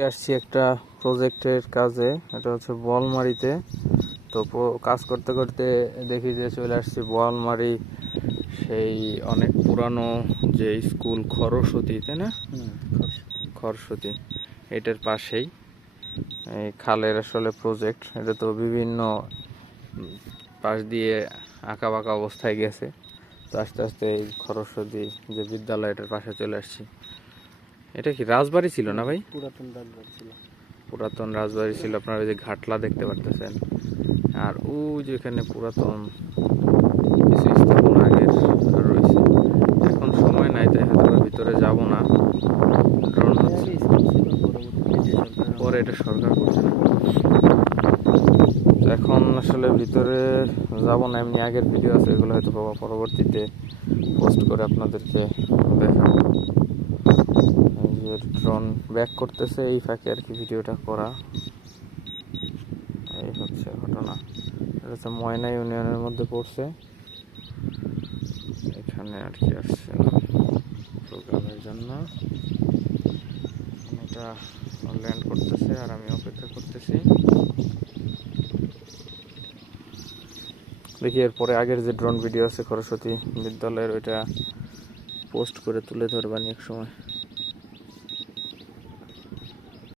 আজকে আসছি একটা প্রজেক্টের কাজে, এটা হচ্ছে বোয়ালমারিতে। তো কাজ করতে করতে দেখি যে চলে আসছি বোয়ালমারি, সেই অনেক পুরানো যে স্কুল খরস্বতী, তাই না? খরস্বতী, এটার পাশেই এই খালের আসলে প্রজেক্ট। এটা তো বিভিন্ন পাশ দিয়ে আঁকা বাঁকা অবস্থায় গেছে। তো আস্তে আস্তে এই খরস্বতী যে বিদ্যালয়, এটার পাশে চলে আসছি। এটা কি রাজবাড়ি ছিল না ভাই? পুরাতন রাজবাড়ি ছিল। পুরাতন রাজবাড়ি ছিল। আপনারা ওই যে ঘাটলা দেখতে পারতেছেন, আর ওই যে এখানে পুরাতন কিছু স্থাপনা আগের রয়েছে। এখন সময় নাই, তাই হয়তো ভিতরে যাব না। কারণ হচ্ছে পরে এটা সরকার করছে না। এখন আসলে ভিতরে যাব না, এমনি আগের ভিডিও আছে, এগুলো হয়তো পরবর্তীতে পোস্ট করে আপনাদেরকে দেখাবো। ড্রোন ব্যাক করতেছে, এই ফাঁকে আর কি ভিডিওটা করা। এই হচ্ছে ঘটনা। এটা হচ্ছে ময়না ইউনিয়নের মধ্যে পড়ছে। এখানে আর কি আসছিলাম প্রোগ্রামের জন্য। এটা ল্যান্ড করতেছে আর আমি অপেক্ষা করতেছি। দেখি এরপরে আগের যে ড্রোন ভিডিও আছে খরস্বতী বিদ্যালয়ের, ওইটা পোস্ট করে তুলে ধরবানি এক সময়।